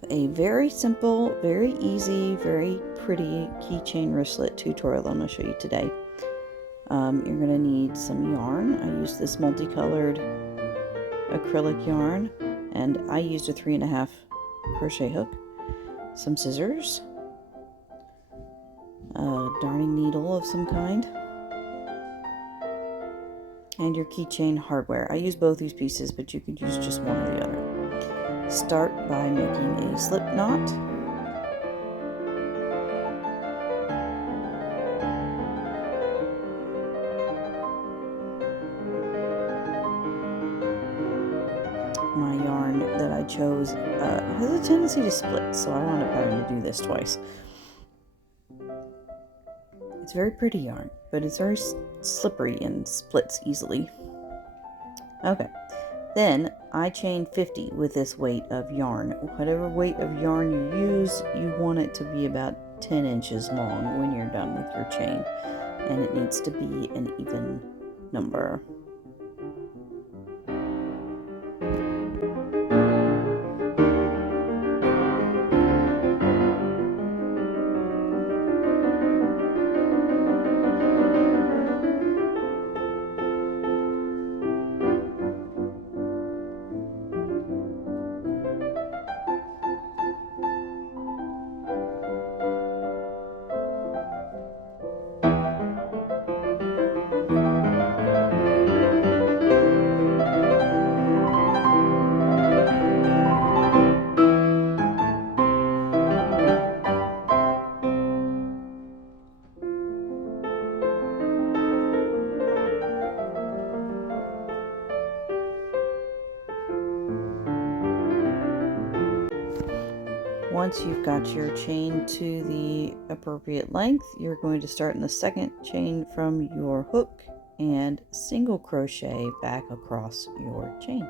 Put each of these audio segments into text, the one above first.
have a very simple, very easy, very pretty keychain wristlet tutorial I'm going to show you today. You're going to need some yarn. I used this multicolored acrylic yarn, and I used a 3.5 crochet hook, some scissors, a darning needle of some kind, and your keychain hardware. I use both these pieces, but you could use just one or the other. Start by making a slip knot. My yarn that I chose has a tendency to split, so I wound up having to do this twice. It's very pretty yarn, but it's very slippery and splits easily. Okay. Then I chain 50 with this weight of yarn. Whatever weight of yarn you use, you want it to be about 10 inches long when you're done with your chain. And it needs to be an even number. Once you've got your chain to the appropriate length, you're going to start in the second chain from your hook and single crochet back across your chain.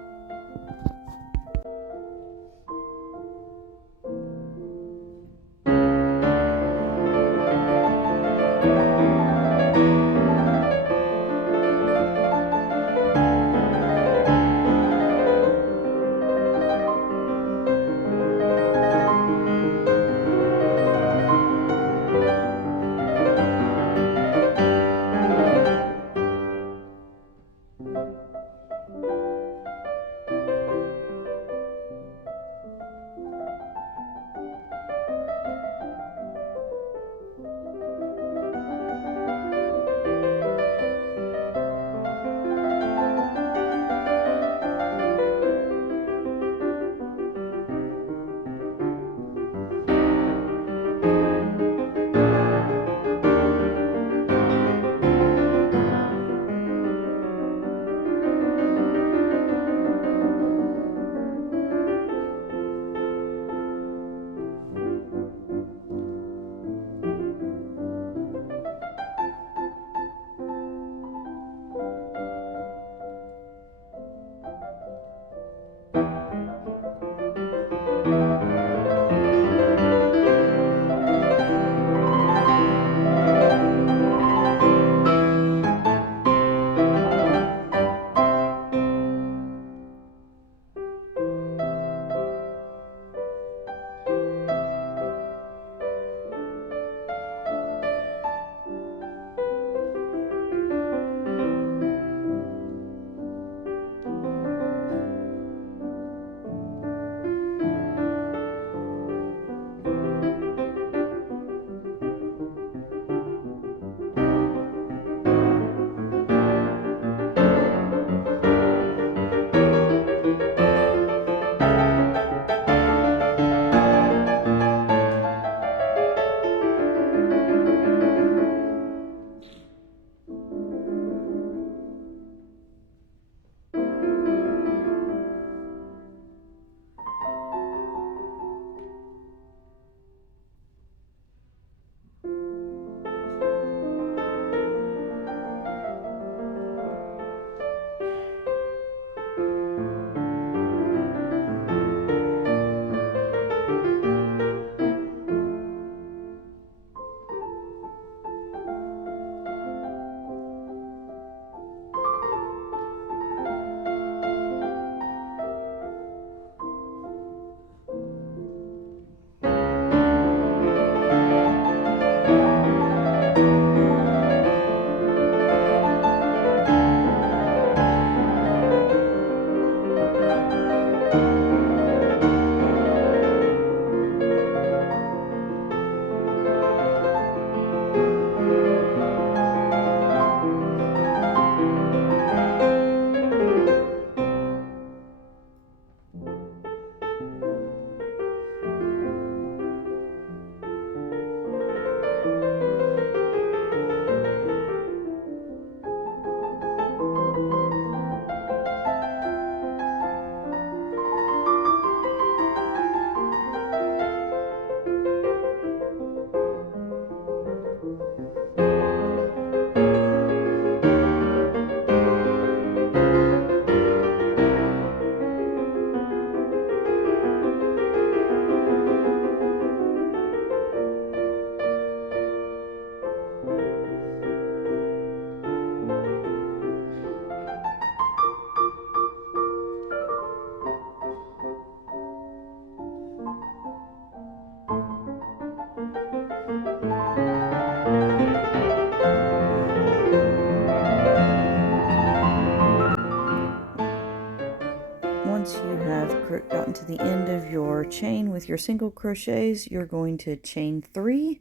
gotten to the end of your chain with your single crochets, you're going to chain 3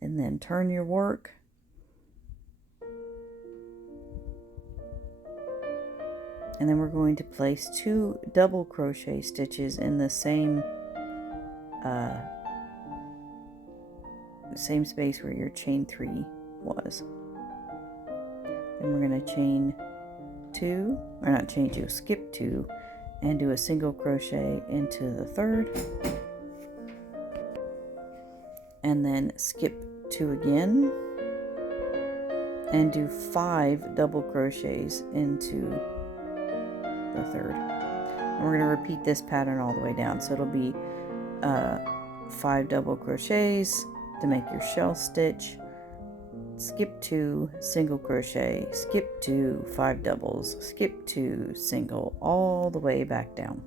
and then turn your work. And then we're going to place 2 double crochet stitches in the same space where your chain 3 was. Then we're going to chain 2, or not chain 2, skip 2, and do a single crochet into the 3rd. And then skip 2 again, and do 5 double crochets into the 3rd. And we're going to repeat this pattern all the way down. So it'll be 5 double crochets to make your shell stitch, skip 2, single crochet, skip 2, 5 doubles, skip 2, single, all the way back down.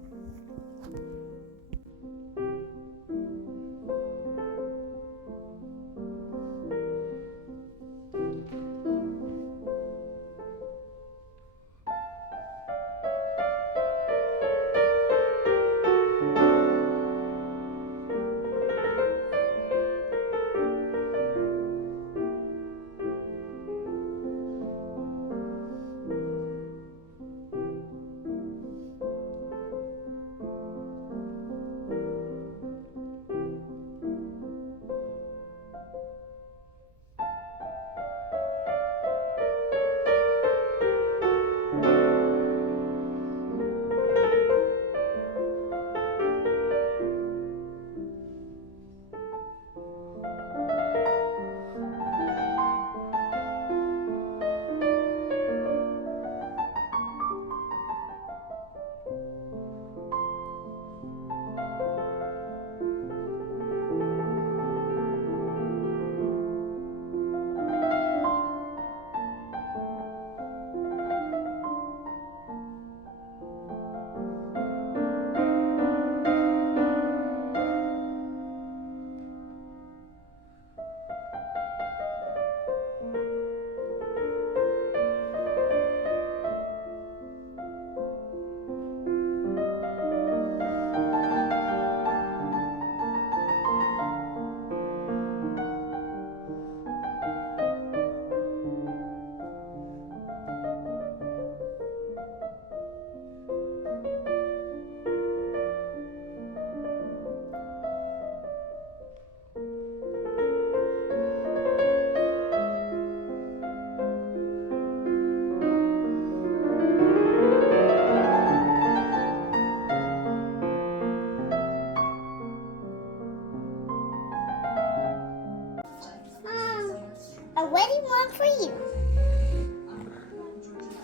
A wedding one for you.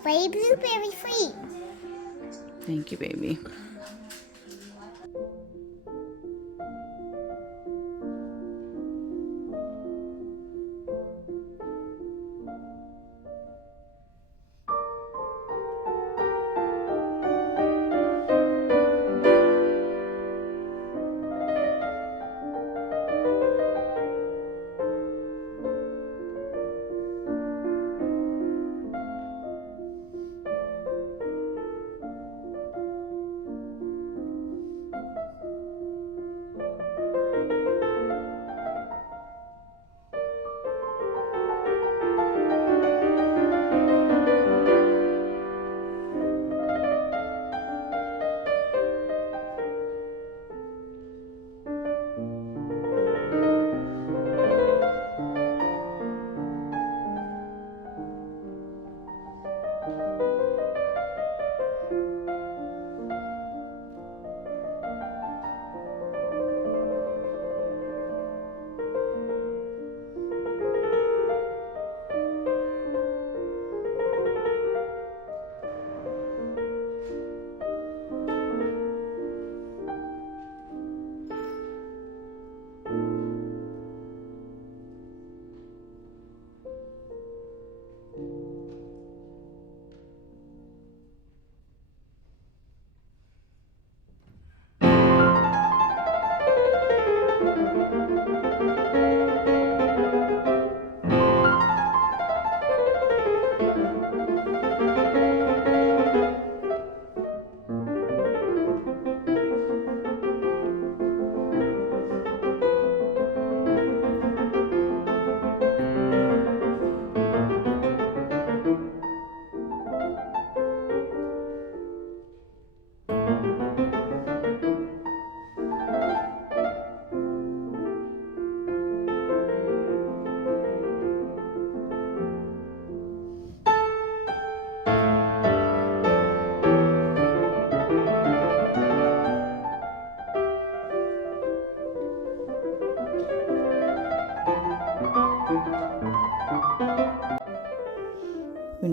Free blueberry free. Thank you, baby.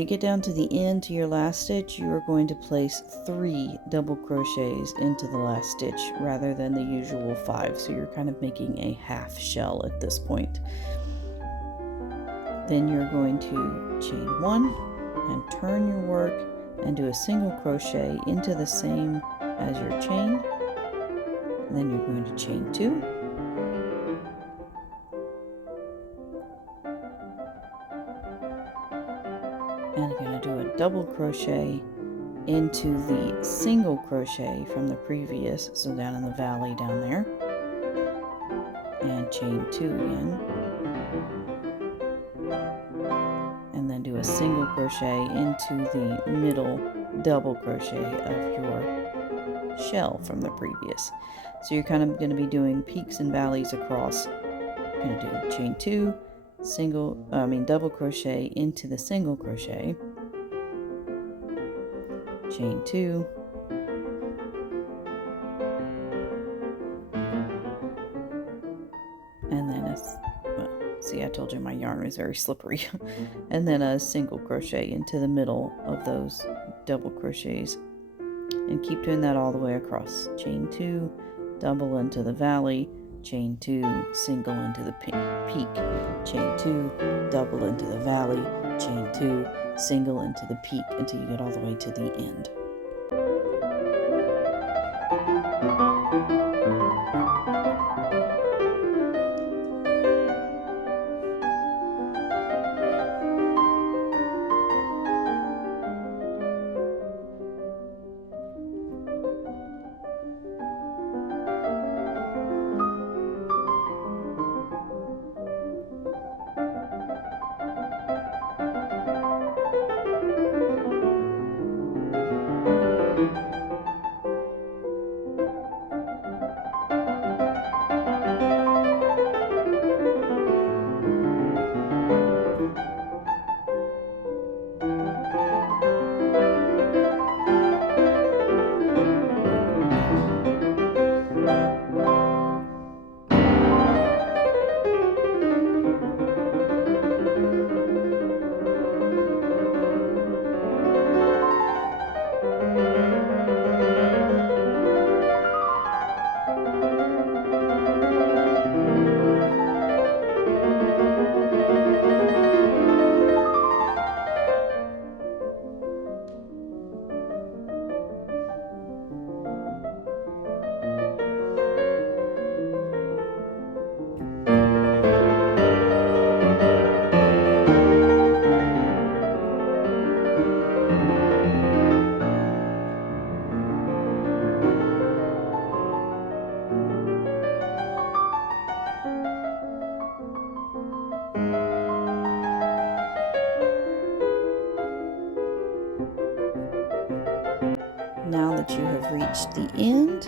you get down to the end to your last stitch, you are going to place 3 double crochets into the last stitch rather than the usual 5. So you're kind of making a half shell at this point. Then you're going to chain 1 and turn your work and do a single crochet into the same as your chain. And then you're going to chain 2. And you're going to do a double crochet into the single crochet from the previous, so down in the valley down there, and chain 2 again, and then do a single crochet into the middle double crochet of your shell from the previous. So you're kind of going to be doing peaks and valleys across. You're going to do chain 2, double crochet into the single crochet, chain 2, and then see, I told you my yarn was very slippery. And then a single crochet into the middle of those double crochets, and keep doing that all the way across. Chain 2, double into the valley, chain 2, single into the peak, chain 2, double into the valley, chain 2, single into the peak until you get all the way to the end. Now that you have reached the end,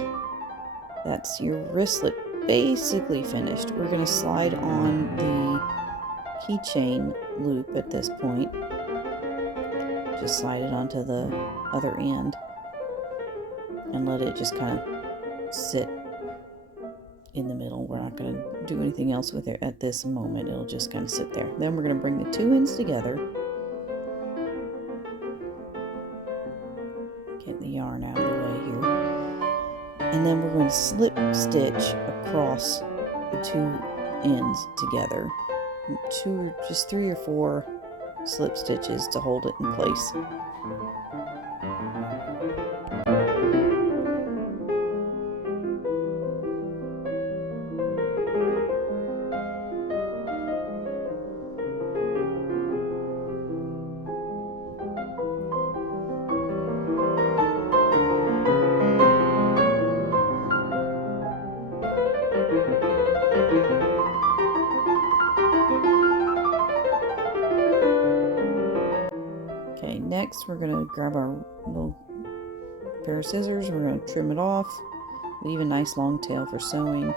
that's your wristlet basically finished. We're going to slide on the keychain loop at this point. Just slide it onto the other end and let it just kind of sit in the middle. We're not going to do anything else with it at this moment. It'll just kind of sit there. Then we're going to bring the 2 ends together. Get the yarn out of the way here. And then we're going to slip stitch across the 2 ends together. Just 3 or 4 slip stitches to hold it in place. Okay, next we're going to grab our little pair of scissors. We're going to trim it off, leave a nice long tail for sewing,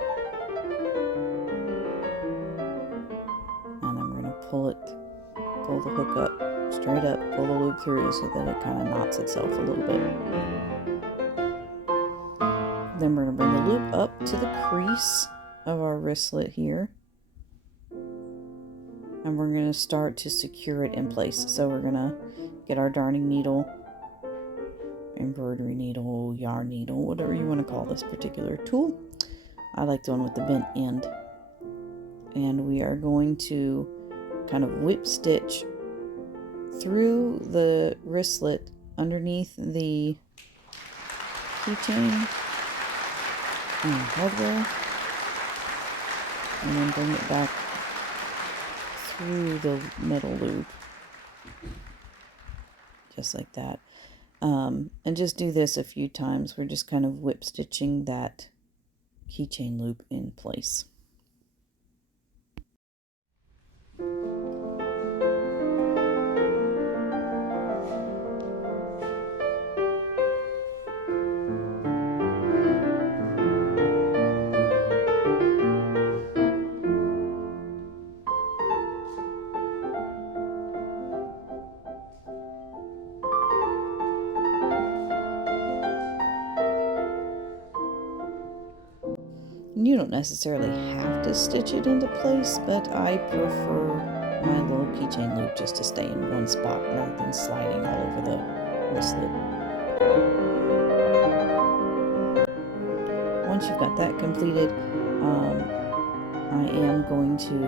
and then we're going to pull the hook up, straight up, pull the loop through so that it kind of knots itself a little bit. Then we're going to bring the loop up to the crease of our wristlet here. and we're going to start to secure it in place. So we're going to get our darning needle, embroidery needle, yarn needle, whatever you want to call this particular tool. I like the one with the bent end. And we are going to kind of whip stitch through the wristlet underneath the keychain and hardware, and then bring it back through the middle loop, just like that. And just do this a few times. We're just kind of whip stitching that keychain loop in place. You don't necessarily have to stitch it into place, but I prefer my little keychain loop just to stay in one spot rather than sliding all over the wristlet. Once you've got that completed, I am going to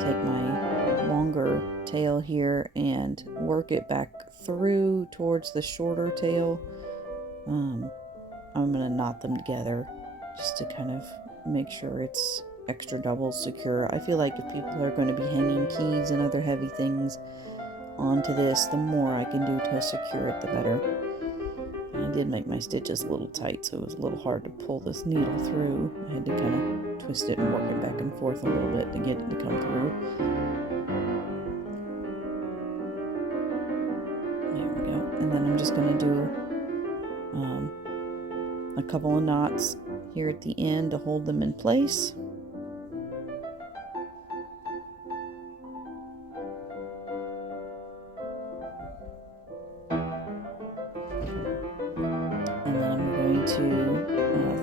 take my longer tail here and work it back through towards the shorter tail. I'm going to knot them together just to kind of make sure it's extra double secure. I feel like if people are going to be hanging keys and other heavy things onto this, the more I can do to secure it, the better. And I did make my stitches a little tight, so it was a little hard to pull this needle through. I had to kind of twist it and work it back and forth a little bit to get it to come through. There we go. And then I'm just going to do a couple of knots here at the end to hold them in place. And then I'm going to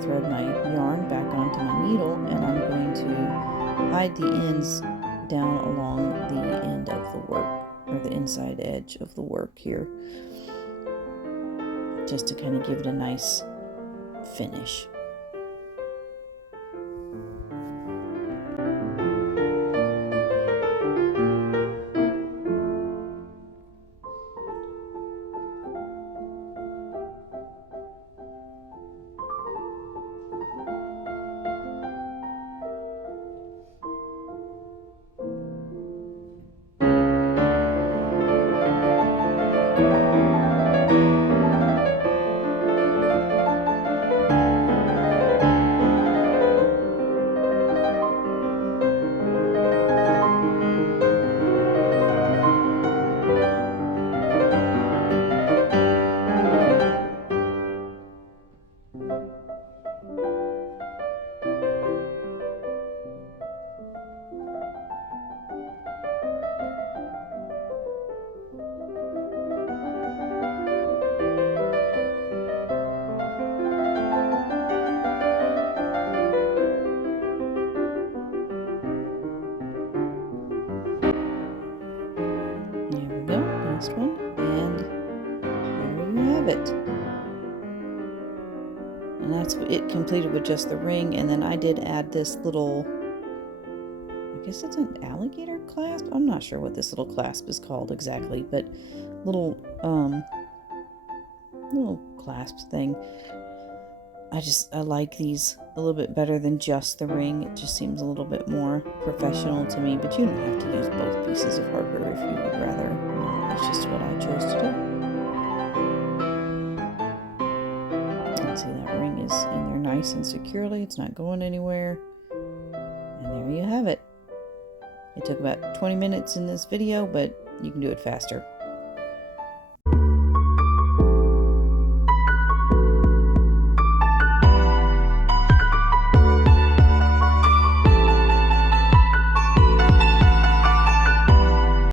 thread my yarn back onto my needle, and I'm going to hide the ends down along the end of the work, or the inside edge of the work here, just to kind of give it a nice finish. Last one, and there you have it. And that's it completed with just the ring. And then I did add this little, I guess it's an alligator clasp. I'm not sure what this little clasp is called exactly, but little clasp thing. I like these a little bit better than just the ring. It just seems a little bit more professional to me, but you don't have to use both pieces of hardware if you would rather. That's just what I chose to do. And see, that ring is in there nice and securely. It's not going anywhere. And there you have it. It took about 20 minutes in this video, but you can do it faster.